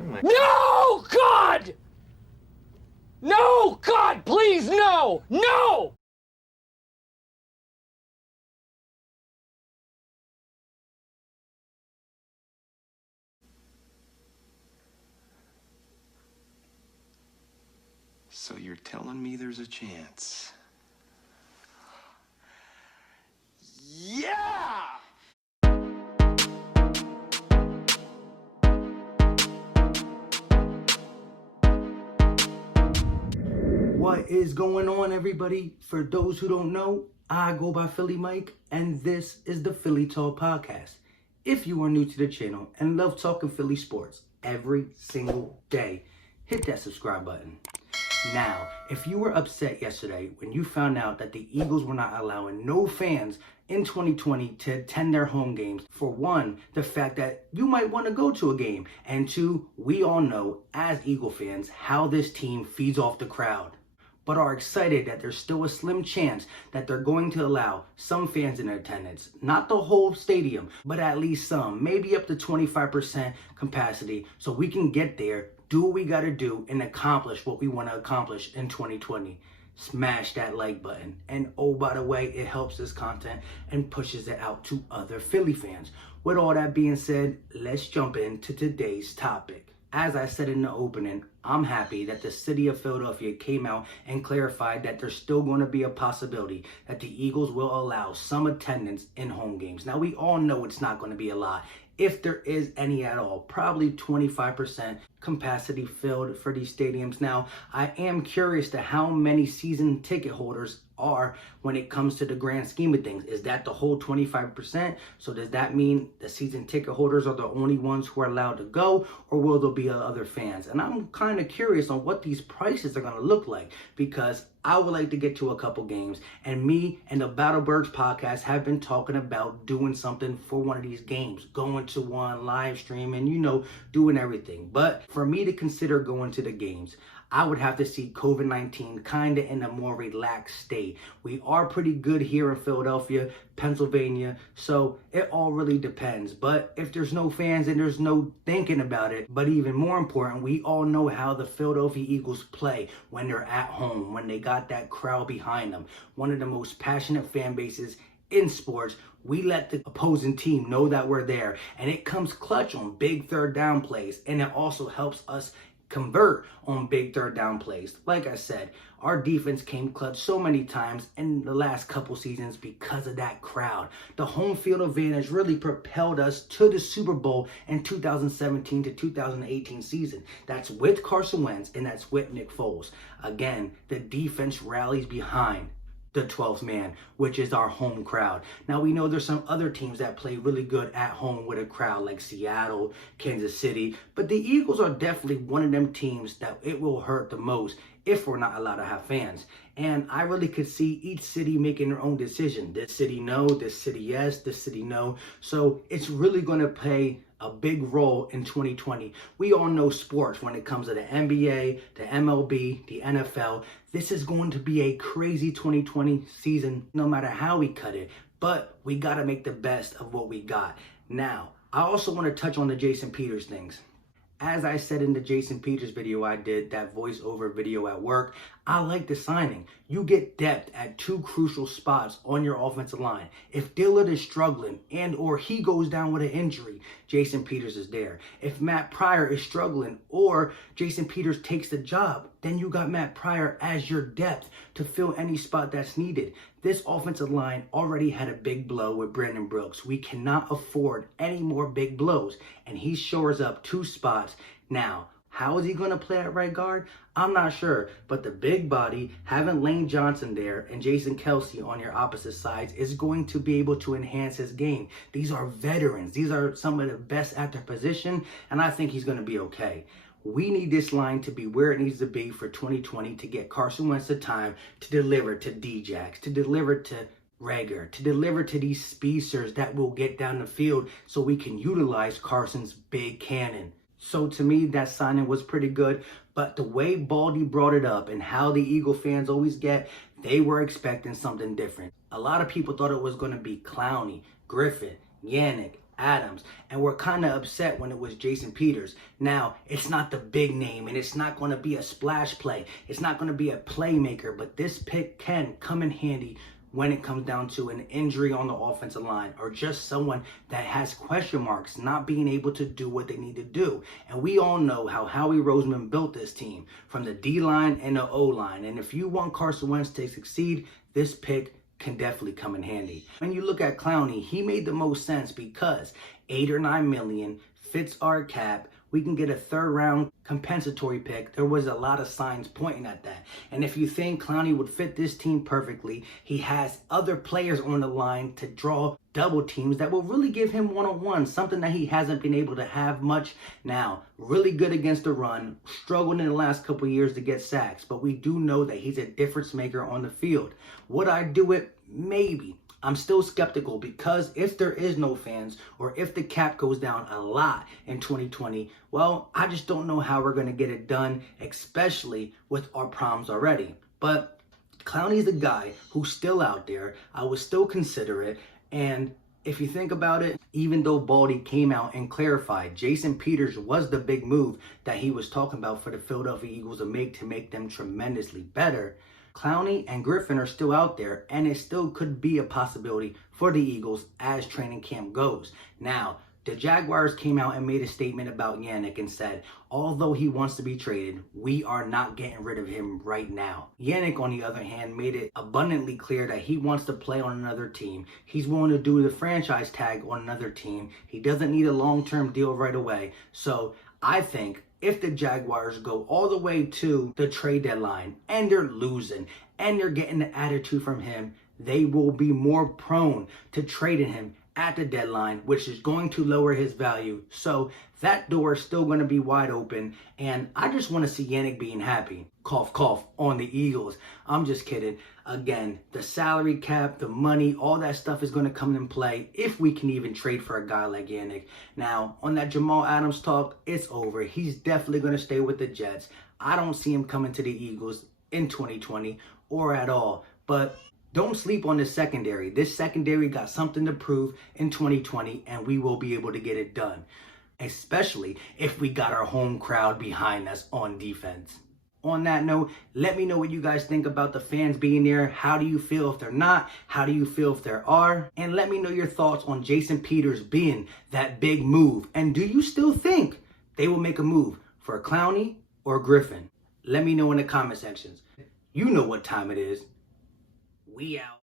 No, God! No, God, please, no! No! So you're telling me there's a chance? Yeah! What is going on, everybody? For those who don't know, I go by Philly Mike, and this is the Philly Talk Podcast. If you are new to the channel and love talking Philly sports every single day, hit that subscribe button. Now, if you were upset yesterday when you found out that the Eagles were not allowing no fans in 2020 to attend their home games, for one, the fact that you might want to go to a game, and two, we all know as Eagle fans how this team feeds off the crowd, but are excited that there's still a slim chance that they're going to allow some fans in attendance. Not the whole stadium, but at least some, maybe up to 25% capacity, so we can get there, do what we got to do, and accomplish what we want to accomplish in 2020. Smash that like button. And oh, by the way, it helps this content and pushes it out to other Philly fans. With all that being said, let's jump into today's topic. As I said in the opening, I'm happy that the city of Philadelphia came out and clarified that there's still going to be a possibility that the Eagles will allow some attendance in home games. Now, we all know it's not going to be a lot. If there is any at all, probably 25% capacity filled for these stadiums. Now, I am curious to how many season ticket holders are when it comes to the grand scheme of things. Is that the whole 25%? So does that mean the season ticket holders are the only ones who are allowed to go, or will there be other fans? And I'm kind of curious on what these prices are going to look like, because I would like to get to a couple games, and me and the Battlebirds podcast have been talking about doing something for one of these games, going to one, live stream, and doing everything. But for me to consider going to the games, I would have to see COVID-19 kind of in a more relaxed state. We are pretty good here in Philadelphia, Pennsylvania, so it all really depends. But if there's no fans and there's no thinking about it, but even more important, we all know how the Philadelphia Eagles play when they're at home, when they got that crowd behind them. One of the most passionate fan bases in sports. We let the opposing team know that we're there, and it comes clutch on big third down plays, and it also helps us convert on big third down plays. Like I said, our defense came clutch so many times in the last couple seasons because of that crowd. The home field advantage really propelled us to the Super Bowl in 2017 to 2018 season. That's with Carson Wentz, and that's with Nick Foles. Again, the defense rallies behind the 12th man, which is our home crowd. Now, we know there's some other teams that play really good at home with a crowd, like Seattle, Kansas City, but the Eagles are definitely one of them teams that it will hurt the most if we're not allowed to have fans. And I really could see each city making their own decision. This city no, this city yes, this city no. So it's really going to play a big role in 2020. We all know sports when it comes to the NBA, the MLB, the NFL. This is going to be a crazy 2020 season, no matter how we cut it. But we got to make the best of what we got. Now, I also want to touch on the Jason Peters things. As I said in the Jason Peters video I did, that voiceover video at work, I like the signing. You get depth at two crucial spots on your offensive line. If Dillard is struggling and or he goes down with an injury, Jason Peters is there. If Matt Pryor is struggling or Jason Peters takes the job, then you got Matt Pryor as your depth to fill any spot that's needed. This offensive line already had a big blow with Brandon Brooks. We cannot afford any more big blows, and he shores up two spots. Now, how is he going to play at right guard? I'm not sure, but the big body, having Lane Johnson there and Jason Kelsey on your opposite sides is going to be able to enhance his game. These are veterans. These are some of the best at their position, and I think he's going to be okay. We need this line to be where it needs to be for 2020 to get Carson Wentz the time to deliver to D-Jax, to deliver to Rager, to deliver to these speedsters that will get down the field so we can utilize Carson's big cannon. So to me, that signing was pretty good, but the way Baldy brought it up and how the Eagle fans always get, they were expecting something different. A lot of people thought it was going to be Clowney, Griffin, Yannick, Adams, and we're kind of upset when it was Jason Peters. Now, it's not the big name, and it's not going to be a splash play. It's not going to be a playmaker, but this pick can come in handy when it comes down to an injury on the offensive line or just someone that has question marks not being able to do what they need to do. And we all know how Howie Roseman built this team from the D-line and the O-line. And if you want Carson Wentz to succeed, this pick can definitely come in handy. When you look at Clowney, he made the most sense because 8 or 9 million fits our cap. We can get a 3rd round compensatory pick. There was a lot of signs pointing at that. And if you think Clowney would fit this team perfectly, he has other players on the line to draw double teams that will really give him one-on-one, something that he hasn't been able to have much. Now, really good against the run, struggled in the last couple of years to get sacks, but we do know that he's a difference maker on the field. Would I do it? Maybe. I'm still skeptical because if there is no fans or if the cap goes down a lot in 2020, well, I just don't know how we're going to get it done, especially with our problems already. But Clowney's the guy who's still out there. I would still consider it. And if you think about it, even though Baldy came out and clarified Jason Peters was the big move that he was talking about for the Philadelphia Eagles to make them tremendously better, Clowney and Griffin are still out there, and it still could be a possibility for the Eagles as training camp goes. Now, the Jaguars came out and made a statement about Yannick and said, although he wants to be traded, we are not getting rid of him right now. Yannick, on the other hand, made it abundantly clear that he wants to play on another team. He's willing to do the franchise tag on another team. He doesn't need a long-term deal right away. So I think if the Jaguars go all the way to the trade deadline and they're losing and they're getting the attitude from him, they will be more prone to trading him at the deadline, which is going to lower his value. So that door is still going to be wide open. And I just want to see Yannick being happy. Cough, cough on the Eagles. I'm just kidding. Again, the salary cap, the money, all that stuff is going to come in play if we can even trade for a guy like Yannick. Now, on that Jamal Adams talk, it's over. He's definitely going to stay with the Jets. I don't see him coming to the Eagles in 2020 or at all. But don't sleep on this secondary. This secondary got something to prove in 2020, and we will be able to get it done, especially if we got our home crowd behind us on defense. On that note, let me know what you guys think about the fans being there. How do you feel if they're not? How do you feel if there are? And let me know your thoughts on Jason Peters being that big move. And do you still think they will make a move for Clowney or Griffin? Let me know in the comment sections. You know what time it is. We out.